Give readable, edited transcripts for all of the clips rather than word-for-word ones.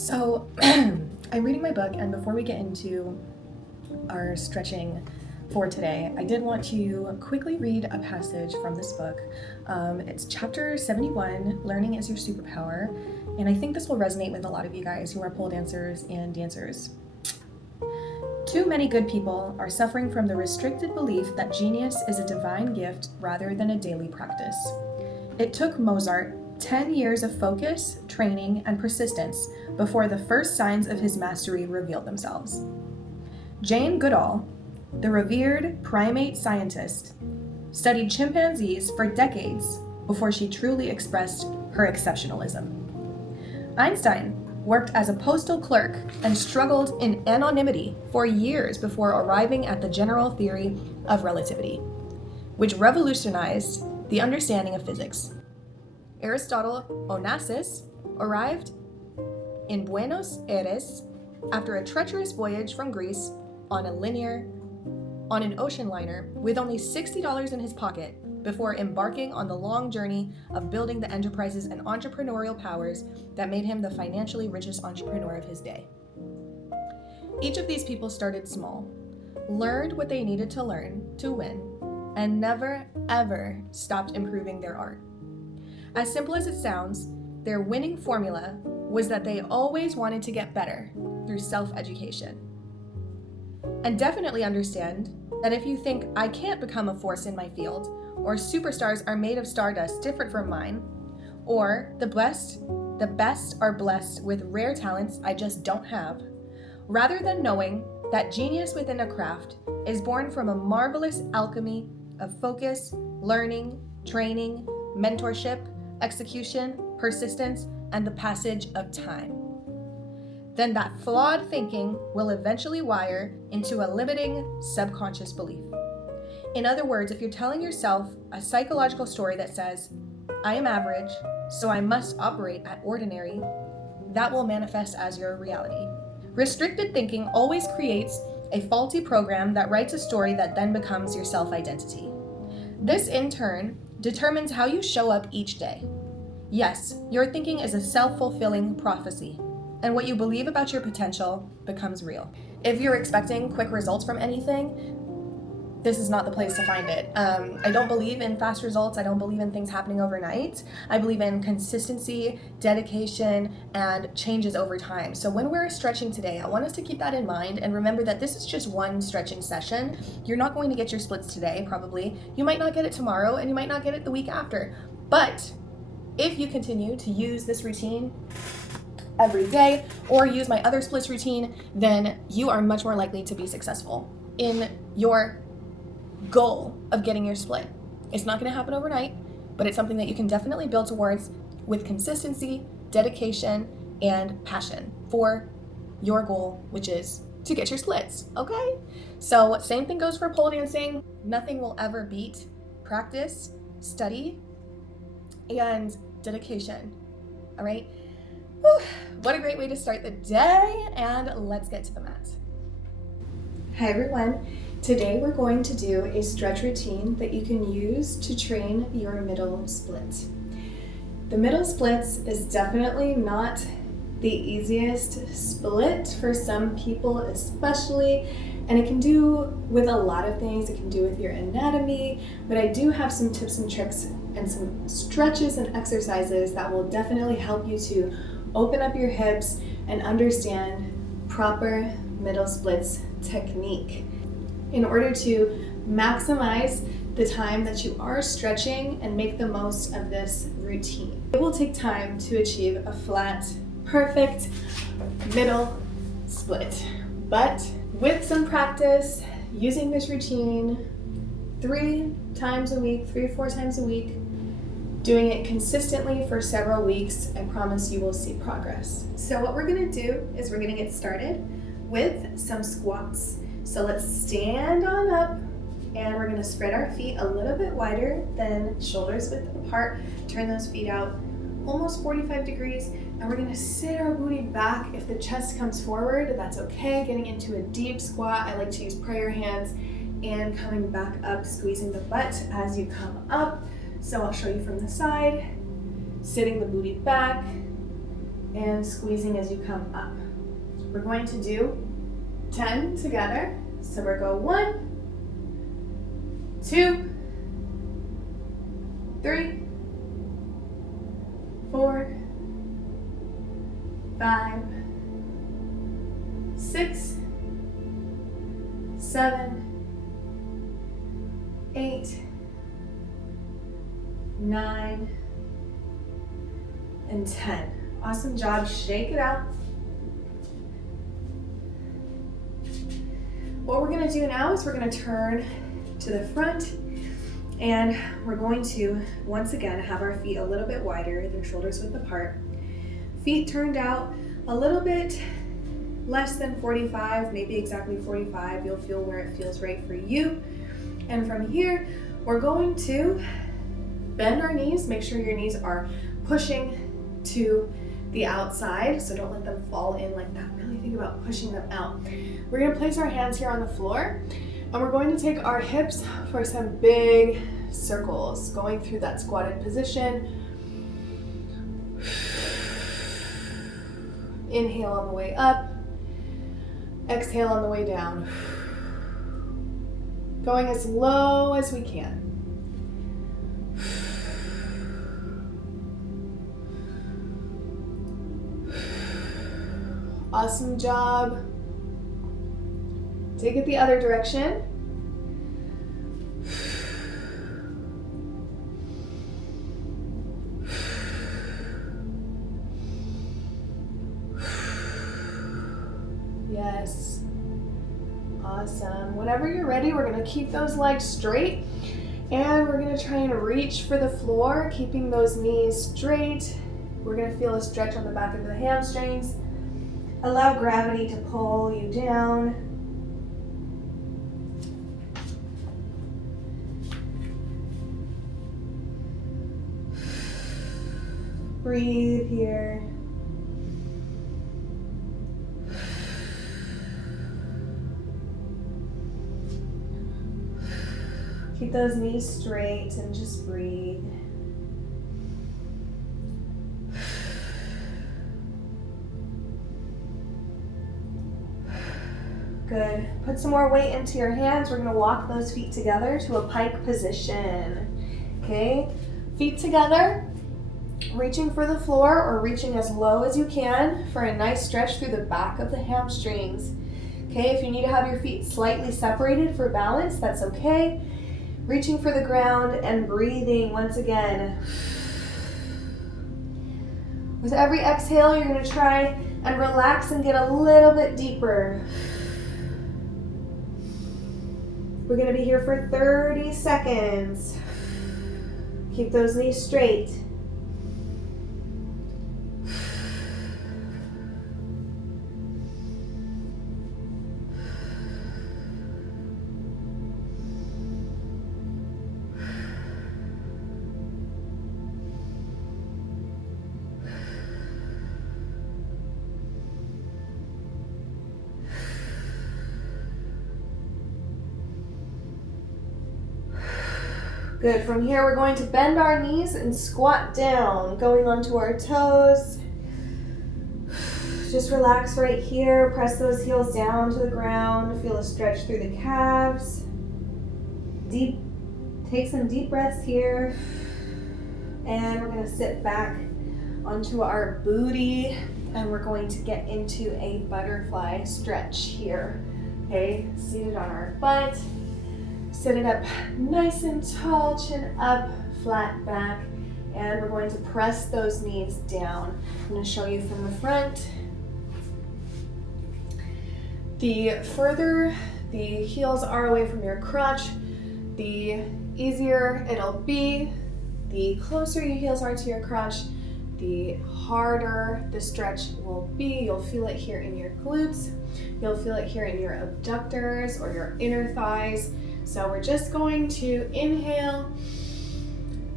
So I'm reading my book, and before we get into our stretching for today, I did want to quickly read a passage from this book. It's chapter 71, Learning is Your Superpower, and I think this will resonate with a lot of you guys who are pole dancers and dancers. Too many good people are suffering from the restricted belief that genius is a divine gift rather than a daily practice. It took Mozart 10 years of focus, training, and persistence before the first signs of his mastery revealed themselves. Jane Goodall, the revered primate scientist, studied chimpanzees for decades before she truly expressed her exceptionalism. Einstein worked as a postal clerk and struggled in anonymity for years before arriving at the general theory of relativity, which revolutionized the understanding of physics. Aristotle Onassis arrived in Buenos Aires after a treacherous voyage from Greece on an ocean liner with only $60 in his pocket before embarking on the long journey of building the enterprises and entrepreneurial powers that made him the financially richest entrepreneur of his day. Each of these people started small, learned what they needed to learn to win, and never, ever stopped improving their art. As simple as it sounds, their winning formula was that they always wanted to get better through self-education. And definitely understand that if you think I can't become a force in my field, or superstars are made of stardust different from mine, or the best are blessed with rare talents I just don't have, rather than knowing that genius within a craft is born from a marvelous alchemy of focus, learning, training, mentorship, execution, persistence, and the passage of time, then that flawed thinking will eventually wire into a limiting subconscious belief. In other words, if you're telling yourself a psychological story that says, I am average, so I must operate at ordinary, that will manifest as your reality. Restricted thinking always creates a faulty program that writes a story that then becomes your self-identity. This, in turn, determines how you show up each day. Yes, your thinking is a self-fulfilling prophecy, and what you believe about your potential becomes real. If you're expecting quick results from anything, this is not the place to find it. I don't believe in fast results. I don't believe in things happening overnight. I believe in consistency, dedication, and changes over time. So when we're stretching today, I want us to keep that in mind and remember that this is just one stretching session. You're not going to get your splits today, probably. You might not get it tomorrow, and you might not get it the week after. But if you continue to use this routine every day or use my other splits routine, then you are much more likely to be successful in your goal of getting your split. It's not going to happen overnight, but it's something that you can definitely build towards with consistency, dedication, and passion for your goal, which is to get your splits, okay? So same thing goes for pole dancing. Nothing will ever beat practice, study, and dedication, all right? Whew, what a great way to start the day, and let's get to the mat. Hi everyone. Today we're going to do a stretch routine that you can use to train your middle split. The middle splits is definitely not the easiest split for some people especially, and it can do with a lot of things. It can do with your anatomy, but I do have some tips and tricks and some stretches and exercises that will definitely help you to open up your hips and understand proper middle splits technique in order to maximize the time that you are stretching and make the most of this routine. It will take time to achieve a flat, perfect middle split, but with some practice, using this routine 3 or 4 times a week, doing it consistently for several weeks, I promise you will see progress. So what we're gonna do is we're gonna get started with some squats. So let's stand on up, and we're gonna spread our feet a little bit wider than shoulders width apart. Turn those feet out almost 45 degrees, and we're gonna sit our booty back. If the chest comes forward, that's okay. Getting into a deep squat, I like to use prayer hands, and coming back up, squeezing the butt as you come up. So I'll show you from the side, sitting the booty back, and squeezing as you come up. We're going to do 10 together. So we'll go 1, 2, 3, 4, 5, 6, 7, 8, 9, and 10. Awesome job. Shake it out. What we're going to do now is we're going to turn to the front, and we're going to once again have our feet a little bit wider, their shoulders width apart. Feet turned out a little bit less than 45, maybe exactly 45. You'll feel where it feels right for you. And from here, we're going to bend our knees. Make sure your knees are pushing to the outside, so don't let them fall in like that. Really think about pushing them out. We're going to place our hands here on the floor, and we're going to take our hips for some big circles, going through that squatted position. Inhale on the way up, exhale on the way down. Going as low as we can. Awesome job. Take it the other direction. Yes. Awesome. Whenever you're ready, we're going to keep those legs straight, and we're going to try and reach for the floor, keeping those knees straight. We're going to feel a stretch on the back of the hamstrings. Allow gravity to pull you down. Breathe here. Keep those knees straight and just breathe. Good. Put some more weight into your hands. We're going to walk those feet together to a pike position. Okay? Feet together, reaching for the floor or reaching as low as you can for a nice stretch through the back of the hamstrings. Okay? If you need to have your feet slightly separated for balance, that's okay. Reaching for the ground and breathing once again. With every exhale, you're going to try and relax and get a little bit deeper. We're going to be here for 30 seconds. Keep those knees straight. Good. From here, we're going to bend our knees and squat down, going onto our toes. Just relax right here. Press those heels down to the ground. Feel a stretch through the calves. Take some deep breaths here. And we're going to sit back onto our booty, and we're going to get into a butterfly stretch here. Okay, seated on our butt. Sit it up nice and tall, chin up, flat back, and we're going to press those knees down. I'm going to show you from the front. The further the heels are away from your crotch, the easier it'll be. The closer your heels are to your crotch, the harder the stretch will be. You'll feel it here in your glutes. You'll feel it here in your abductors or your inner thighs. So we're just going to inhale,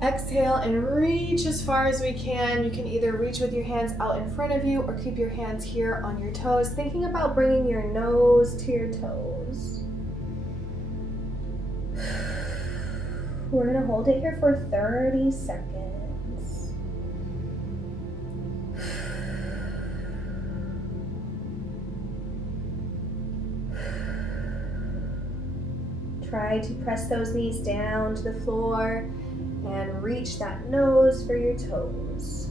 exhale, and reach as far as we can. You can either reach with your hands out in front of you or keep your hands here on your toes, thinking about bringing your nose to your toes. We're going to hold it here for 30 seconds. Try to press those knees down to the floor and reach that nose for your toes.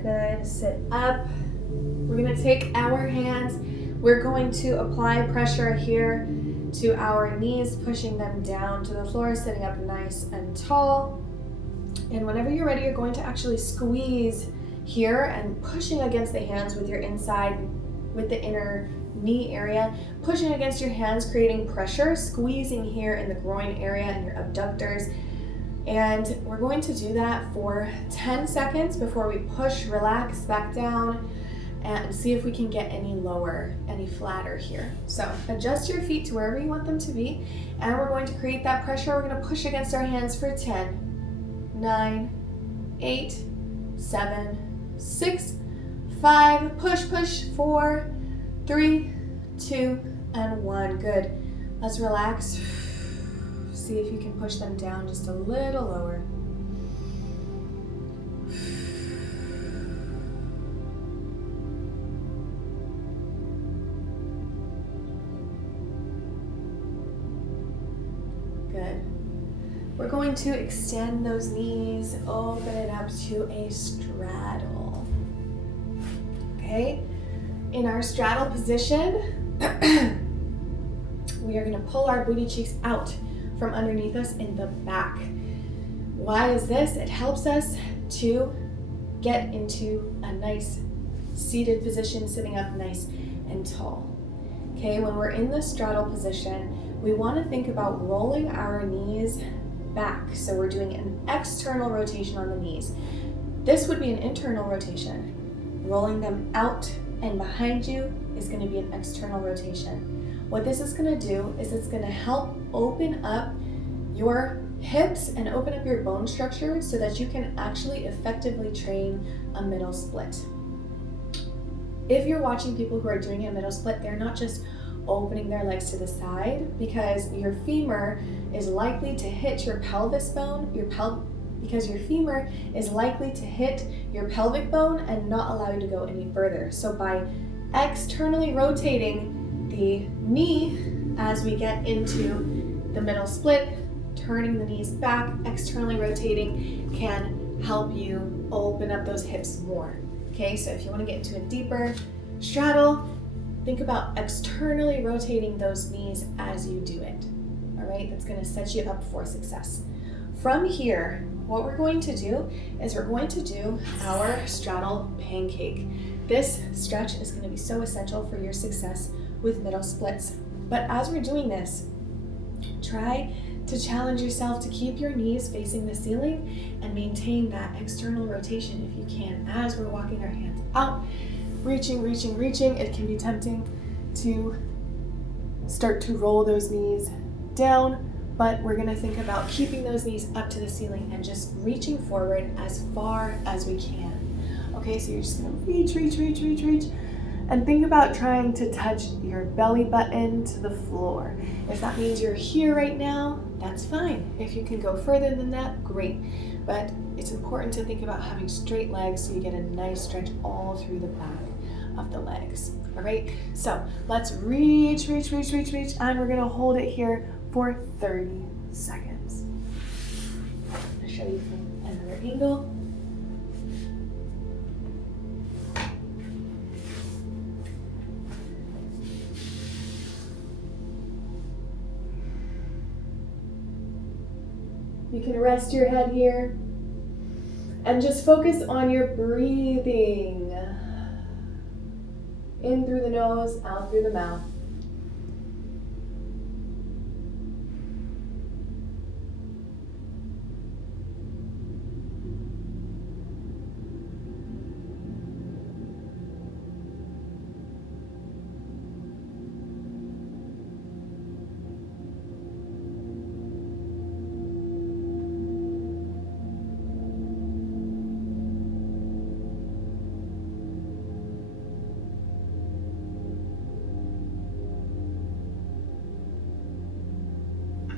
Good. Sit up. We're going to take our hands. We're going to apply pressure here to our knees, pushing them down to the floor, sitting up nice and tall. And whenever you're ready, you're going to actually squeeze here and pushing against the hands with your inside, with the inner knee area, pushing against your hands, creating pressure, squeezing here in the groin area and your abductors. And we're going to do that for 10 seconds before we push, relax back down, and see if we can get any lower, any flatter here. So adjust your feet to wherever you want them to be, and we're going to create that pressure. We're going to push against our hands for 10, 9, 8, 7, 6, 5, push, 4, 3, 2, and 1. Good. Let's relax. See if you can push them down just a little lower. Good. We're going to extend those knees, open it up to a straddle. Okay? In our straddle position, we are going to pull our booty cheeks out from underneath us in the back. Why is this? It helps us to get into a nice seated position, sitting up nice and tall. Okay, when we're in the straddle position, we want to think about rolling our knees back. So we're doing an external rotation on the knees. This would be an internal rotation. Rolling them out and behind you is going to be an external rotation. What this is going to do is it's going to help open up your hips and open up your bone structure so that you can actually effectively train a middle split. If you're watching people who are doing a middle split, they're not just opening their legs to the side, because your femur is likely to hit your pelvis bone, because your femur is likely to hit your pelvic bone and not allow you to go any further. So by externally rotating the knee as we get into the middle split, turning the knees back, externally rotating can help you open up those hips more. Okay, so if you want to get into a deeper straddle, think about externally rotating those knees as you do it. All right, that's going to set you up for success. From here, what we're going to do is we're going to do our straddle pancake. This stretch is going to be so essential for your success with middle splits. But as we're doing this, try to challenge yourself to keep your knees facing the ceiling and maintain that external rotation if you can as we're walking our hands out, reaching. It can be tempting to start to roll those knees down, but we're going to think about keeping those knees up to the ceiling and just reaching forward as far as we can. Okay, so you're just going to reach, and think about trying to touch your belly button to the floor. If that means you're here right now, that's fine. If you can go further than that, great. But it's important to think about having straight legs so you get a nice stretch all through the back of the legs. All right, so let's reach, and we're gonna hold it here for 30 seconds. I'm gonna show you from another angle. You can rest your head here and just focus on your breathing. In through the nose, out through the mouth.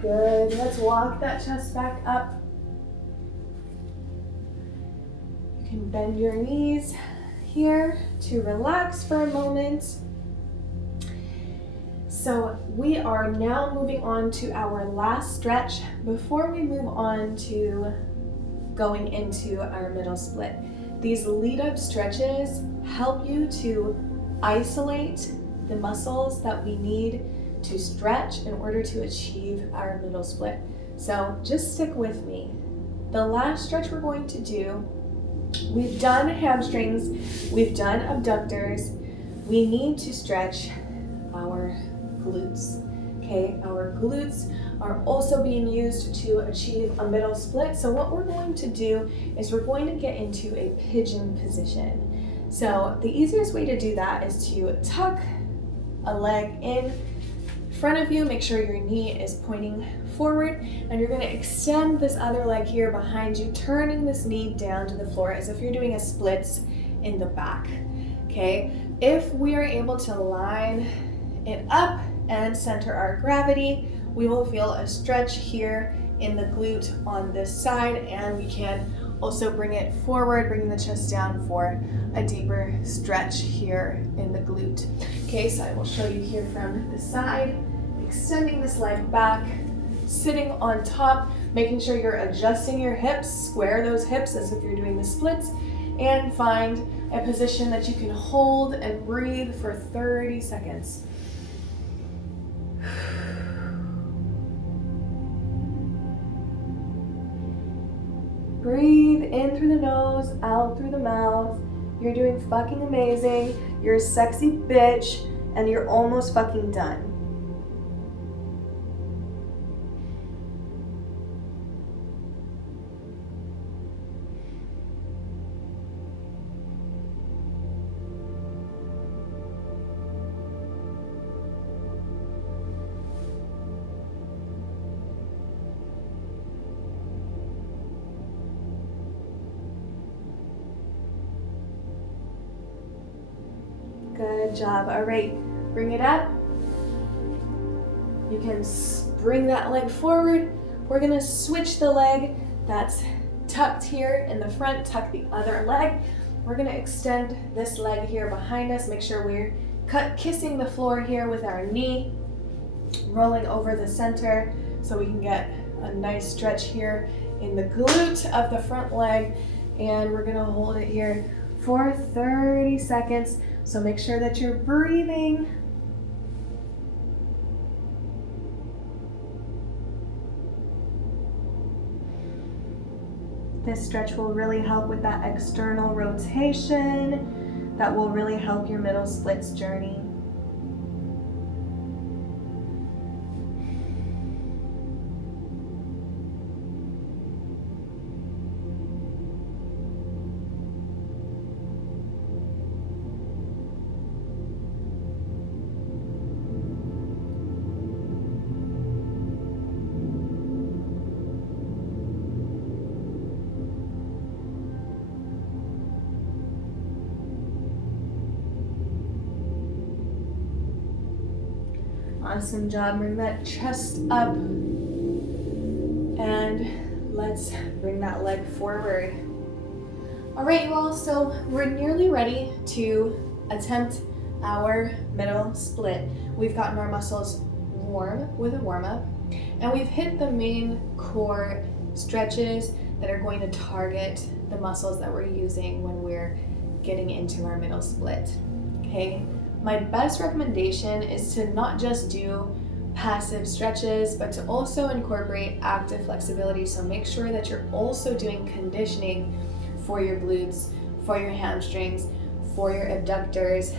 Good. Let's walk that chest back up. You can bend your knees here to relax for a moment. So we are now moving on to our last stretch before we move on to going into our middle split. These lead up stretches help you to isolate the muscles that we need to stretch in order to achieve our middle split. So just stick with me. The last stretch we're going to do, we've done hamstrings, we've done abductors. We need to stretch our glutes. Okay, our glutes are also being used to achieve a middle split. So what we're going to do is we're going to get into a pigeon position. So the easiest way to do that is to tuck a leg in front of you, make sure your knee is pointing forward, and you're going to extend this other leg here behind you, turning this knee down to the floor as if you're doing a splits in the back. Okay, if we are able to line it up and center our gravity, we will feel a stretch here in the glute on this side, and we can also bring it forward, bringing the chest down for a deeper stretch here in the glute. Okay, so I will show you here from the side, extending this leg back, sitting on top, making sure you're adjusting your hips, square those hips as if you're doing the splits, and find a position that you can hold and breathe for 30 seconds. Breathe in through the nose, out through the mouth. You're doing fucking amazing. You're a sexy bitch, and you're almost fucking done. Good job. All right, bring it up. You can bring that leg forward. We're gonna switch the leg that's tucked here in the front, tuck the other leg. We're gonna extend this leg here behind us. Make sure we're kissing the floor here with our knee, rolling over the center so we can get a nice stretch here in the glute of the front leg. And we're gonna hold it here for 30 seconds. So make sure that you're breathing. This stretch will really help with that external rotation. That will really help your middle splits journey. Awesome job. Bring that chest up and let's bring that leg forward. All right, you all, so we're nearly ready to attempt our middle split. We've gotten our muscles warm with a warm-up, and we've hit the main core stretches that are going to target the muscles that we're using when we're getting into our middle split. Okay. My best recommendation is to not just do passive stretches, but to also incorporate active flexibility. So make sure that you're also doing conditioning for your glutes, for your hamstrings, for your adductors,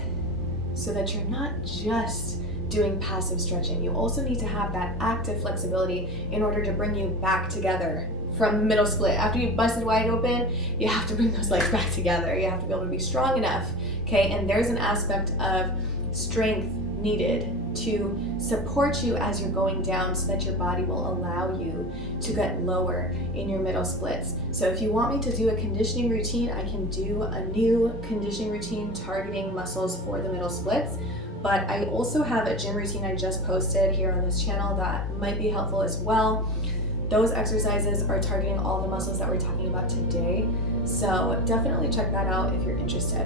so that you're not just doing passive stretching. You also need to have that active flexibility in order to bring you back together from middle split. After you've busted wide open, you have to bring those legs back together. You have to be able to be strong enough, okay? And there's an aspect of strength needed to support you as you're going down so that your body will allow you to get lower in your middle splits. So if you want me to do a conditioning routine, I can do a new conditioning routine targeting muscles for the middle splits. but I also have a gym routine I just posted here on this channel that might be helpful as well. Those exercises are targeting all the muscles that we're talking about today, so definitely check that out if you're interested.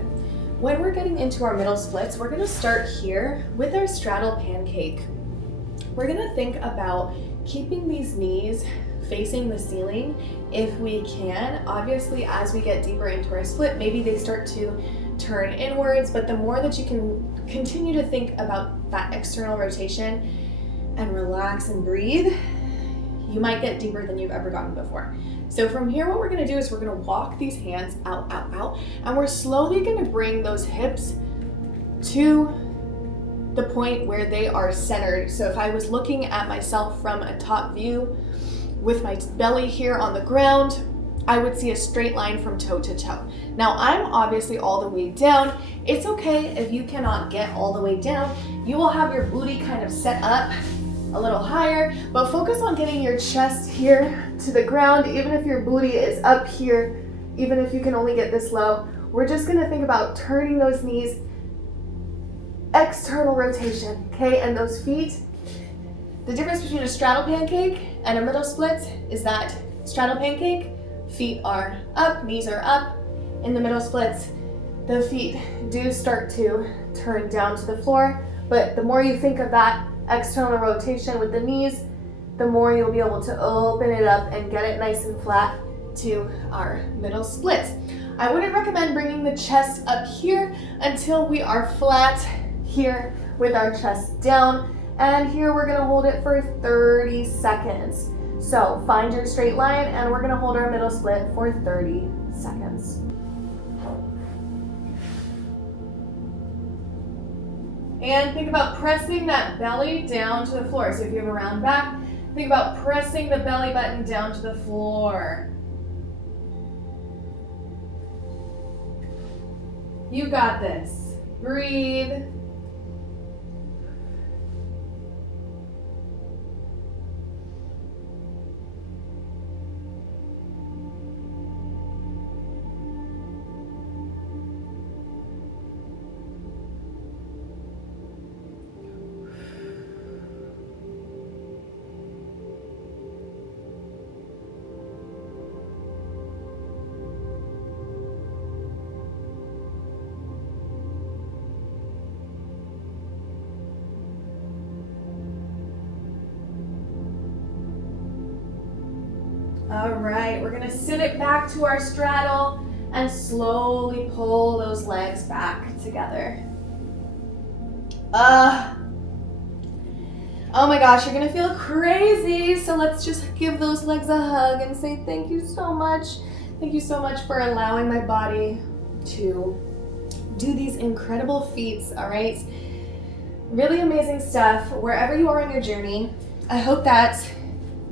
When we're getting into our middle splits, we're gonna start here with our straddle pancake. We're gonna think about keeping these knees facing the ceiling if we can. Obviously, as we get deeper into our split, maybe they start to turn inwards, but the more that you can continue to think about that external rotation and relax and breathe, you might get deeper than you've ever gotten before. So from here, what we're gonna do is we're gonna walk these hands out, and we're slowly gonna bring those hips to the point where they are centered. So if I was looking at myself from a top view with my belly here on the ground, I would see a straight line from toe to toe. Now I'm obviously all the way down. It's okay if you cannot get all the way down. You will have your booty kind of set up a little higher, but focus on getting your chest here to the ground. Even if your booty is up here, even if you can only get this low, we're just gonna think about turning those knees, external rotation, okay? And those feet, the difference between a straddle pancake and a middle split is that straddle pancake, feet are up, knees are up. In the middle splits, the feet do start to turn down to the floor, but the more you think of that external rotation with the knees, the more you'll be able to open it up and get it nice and flat to our middle splits. I wouldn't recommend bringing the chest up here until we are flat here with our chest down. And here we're gonna hold it for 30 seconds. So find your straight line, and we're gonna hold our middle split for 30 seconds. And think about pressing that belly down to the floor. So if you have a round back, think about pressing the belly button down to the floor. You got this. Breathe. All right, we're gonna sit it back to our straddle and slowly pull those legs back together. Oh my gosh, you're gonna feel crazy. So let's just give those legs a hug and say thank you so much. Thank you so much for allowing my body to do these incredible feats, all right? Really amazing stuff. Wherever you are on your journey, I hope that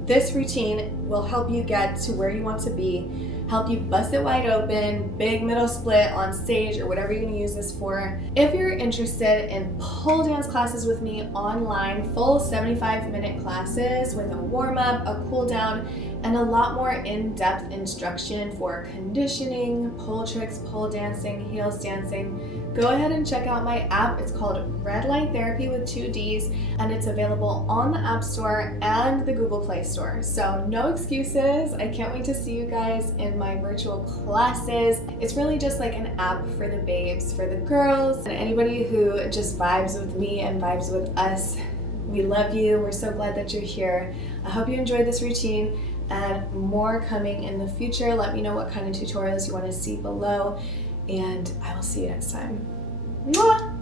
this routine will help you get to where you want to be, help you bust it wide open, big middle split on stage or whatever you're gonna use this for. If you're interested in pole dance classes with me online, full 75-minute classes with a warm-up, a cool down, and a lot more in-depth instruction for conditioning, pole tricks, pole dancing, heels dancing, go ahead and check out my app. It's called Red Light Therapy with 2 Ds, and it's available on the App Store and the Google Play Store. So no excuses. I can't wait to see you guys in my virtual classes. It's really just like an app for the babes, for the girls, and anybody who just vibes with me and vibes with us. We love you. We're so glad that you're here. I hope you enjoyed this routine, and more coming in the future. Let me know what kind of tutorials you want to see below, and I will see you next time. Mwah!